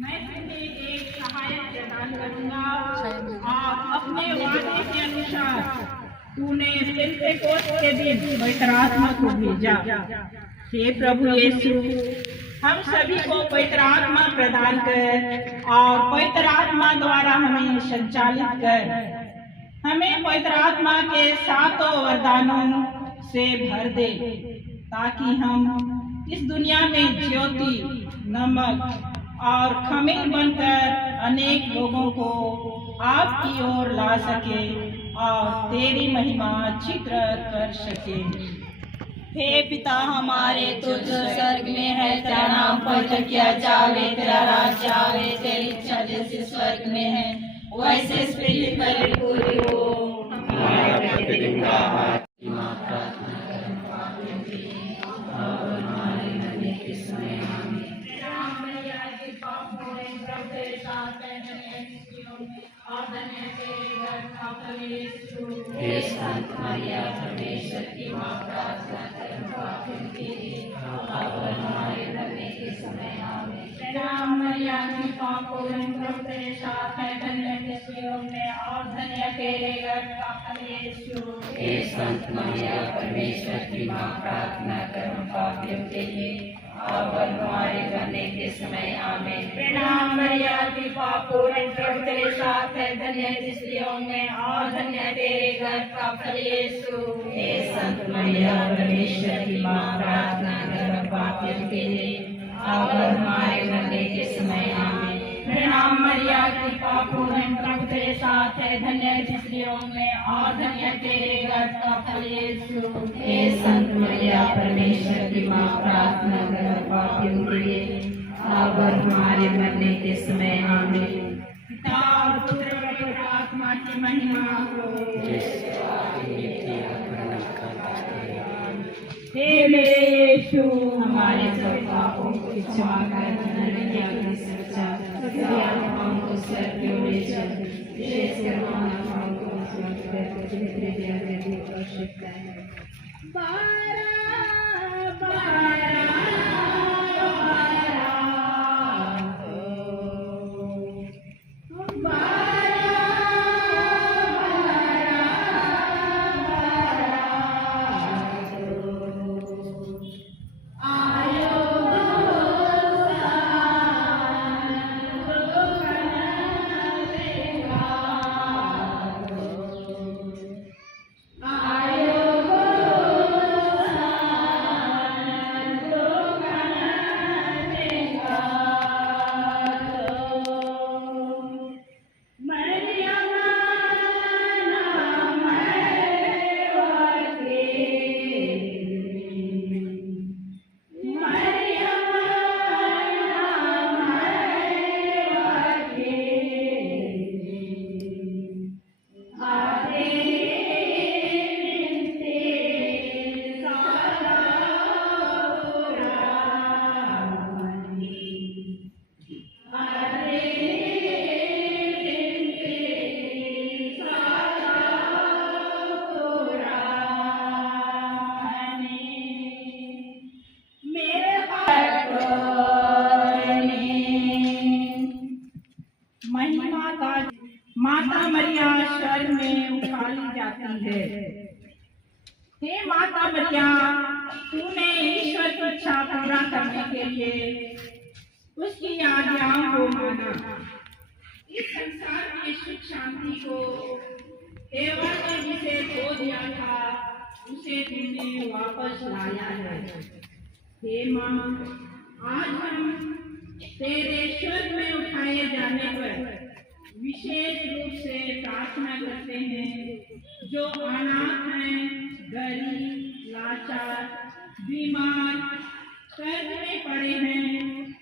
मैं तुम्हें एक सहायक प्रदान करूंगा और अपने वादे के अनुसार तूने पेंटेकोस्त के दिन पवित्र आत्मा को भेजा। हे प्रभु यीशु, हम सभी को पवित्र आत्मा प्रदान कर और पवित्र आत्मा द्वारा हमें संचालित कर। हमें पवित्र आत्मा के सातों वरदानों से भर दे ताकि हम इस दुनिया में ज्योति, नमक और खमीर बनकर अनेक लोगों को आपकी ओर ला सके और तेरी महिमा चित्र कर सके। हे पिता हमारे, तू जो स्वर्ग में है, तेरा नाम पवित्र किया जावे, तेरा राज्य आवे, तेरी इच्छा जैसे स्वर्ग में है वैसे इस पृथ्वी पर भी पूरी हो। हमारा प्रतिदिन का आहार हे संत मरिया परमेश्वर की माँ, प्रार्थना कर पापियों के लिए अब और हमारे मरने के समय आमीन। प्रणाम मरिया की पापों प्रभु तेरे साथ है, धन्य है स्त्रियों में और धन्य तेरे गर्भ का फल यीशु। हे संत मरिया परमेश्वर की माँ, प्रार्थना कर पापियों के लिए अब और हमारे मरने के समय आमीन। प्रणाम मरिया की पापों प्रभु तेरे साथ है, धन्य है स्त्रियों में और धन्य तेरे गर्भ का फल यीशु। हे संत मरिया परमेश्वर की माँ, प्रार्थना कर पापियों के लिए अब और हमारे मरने के समय आमीन। प्रणाम मरिया की पापों प्रभु तेरे साथ है, धन्य है स्त्रियों में और धन्य तेरे गर्भ का फल यीशु। हे संत मरिया परमेश्वर की माँ, प्रार्थना कर पापियों के लिए अब और हमारे मरने के समय आमीन। पिता और पुत्र और पवित्र आत्मा की महिमा हो। हे मेरे यीशु, हमारे सब पापों को क्षमा कर, धन्य अपनी सच्चा सभी आत्माओं को स्वर्ग की ओर ले चल, विशेषकर महान आत्माओं को स्वर्ग कर जिन्हें दिया गया आवश्यकता है। माता मरियम, तूने ईश्वर की इच्छा पूरा करने के लिए उसकी आज्ञाओं को माना। इस संसार में सुख शांति को देवा ने जिसे खो दिया था उसे तूने वापस लाया है। हे मां, आज हम तेरे स्वर्ग में उठाए जाने पर विशेष रूप से प्रार्थना करते हैं। जो अनाथ हैं, गरीब, लाचार, बीमार, कर्ज में पड़े हैं,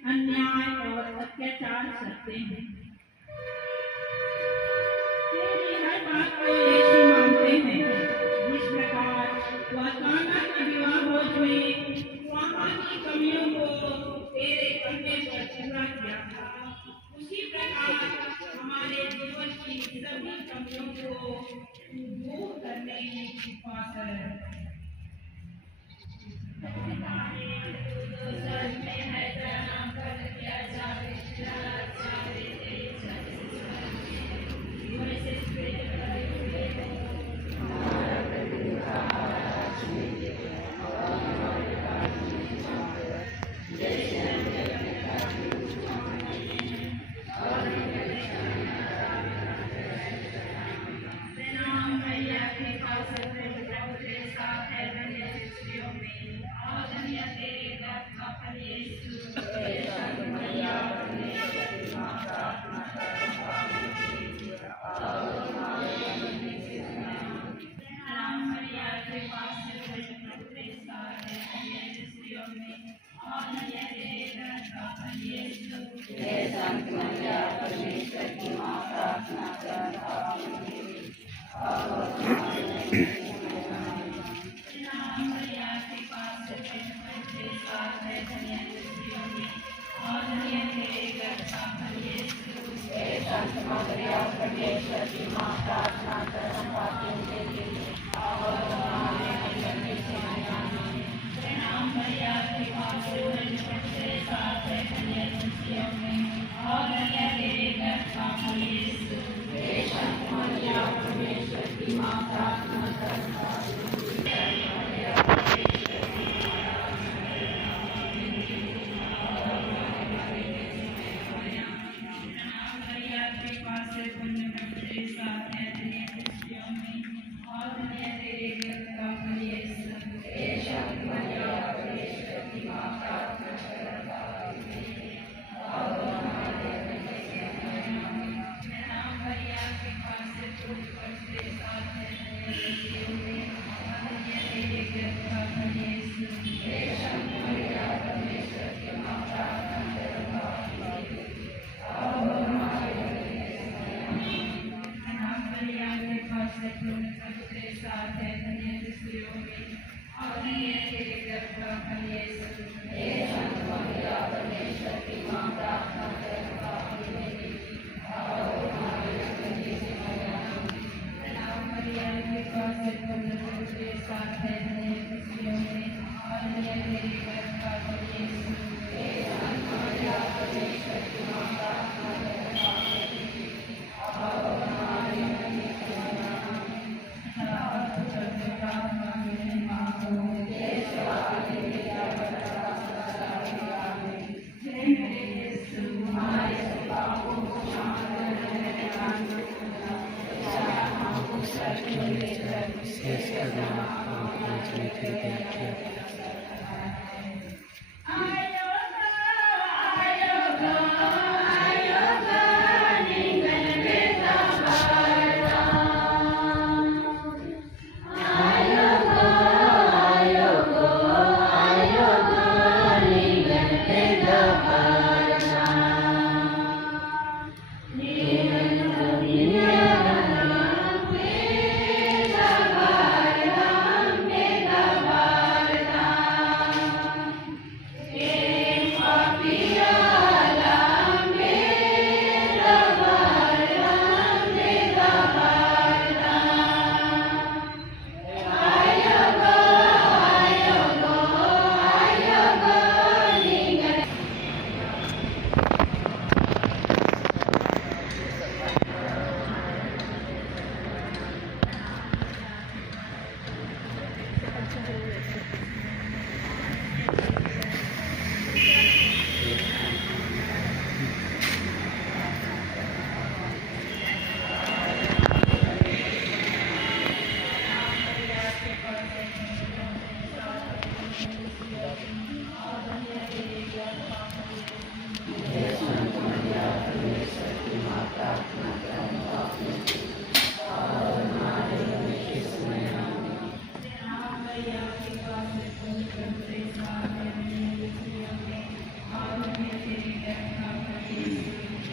अन्याय और अत्याचार सहते हैं, तेरी हर बात को यीशु मानते हैं। जिस प्रकार वह काना के विवाह भोज में वहाँ की कमियों को तेरे कंधे पर पूरा किया था, उसी प्रकार हमारे जीवन की सभी कमियों को दूर करने की कृपा कर।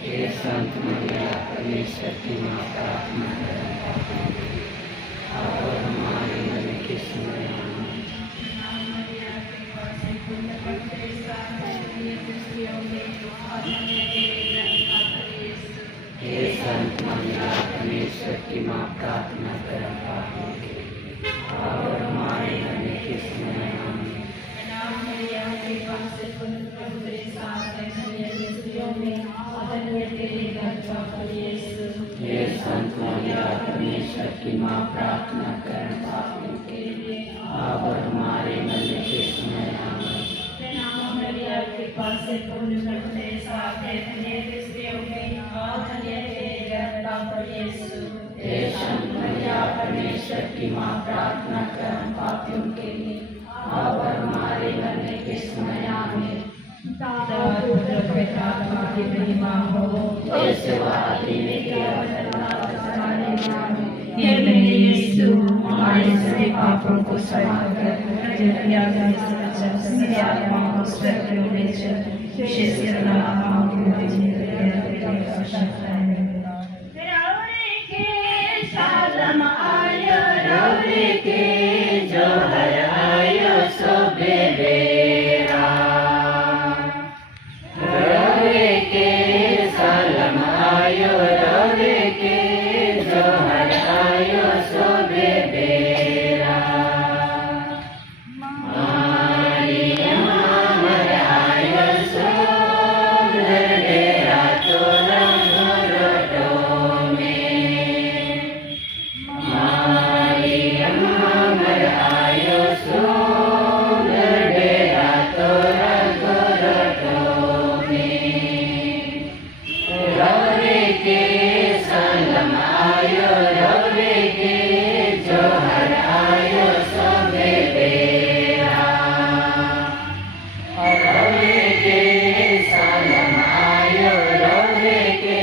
हे संत मरिया परमेश्वर की माँ प्रार्थना करें और हमारे मरने के समय आमीन। हे संत मरिया परमेश्वर की माँ प्रार्थना करें पापियों के लिए और हमारे मरने के समय आमीन। हे संत मरिया परमेश्वर की माँ प्रार्थना करें पापियों के लिए और हमारे मरने के समय आमीन। हे संत मरिया परमेश्वर की माँ प्रार्थना करें पापियों के लिए और हमारे मरने के समय आमीन। जैसे वह आदि में किया हे मेरे यीशु, हमारे सभी पापों को क्षमा कर कृपया मेरी आत्मा को स्वर्ग में ले चल, विशेष कर आत्माओं को जो हर आयो सो बेबेरा रवे के सालम आयो रवे के जो हर आयो सो बेबेरा मारियम हमर आयो सो बेबेरा तोरा घरों में मारियम हमर आयो सो बेबेरा तोरा घरों में रवे के सालम आयो रवे के जो हर आयो सो बेबेरा रवे के सालम आयो रवे के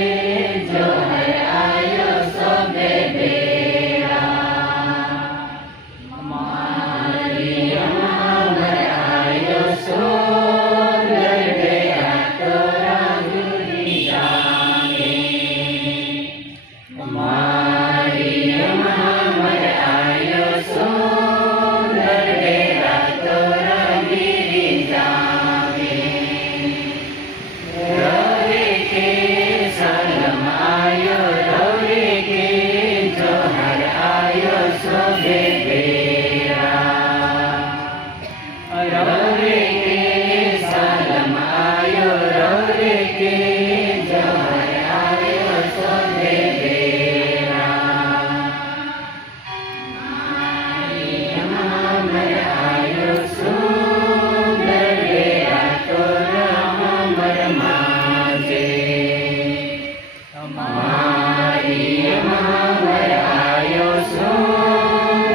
जो हर आयो सो बेबेरा मारियम हमर आयो सो बेबेरा तोरा गुरी जागे मारियम हमर आयो सो बेबेरा तोरा गिरी जागे रवे के सालम आयो रवे के जो हर आयो सो बेबेरा रवे के सालम आयो रवे के जो हर आयो सो बेबेरा मारियम हमर आयो सो बेबेरा तोरा हमर माजे मारियम हमर आयो सो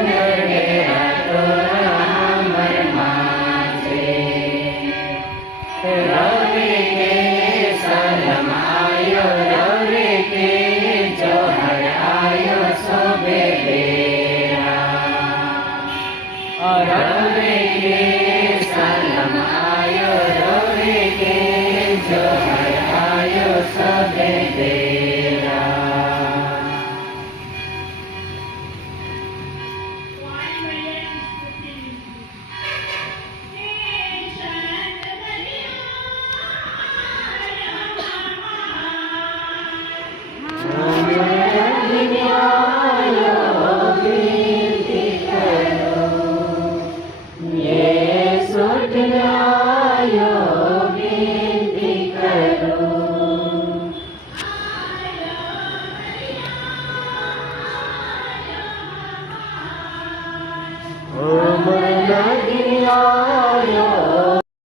बेबेरा तोरा हमर माजे रवे के सालम आयो रवे के जो हर आयो सो बेबेरा रवे के सालम आयो रवे के जो हर आयो सो बेबेरा ये सुट आयो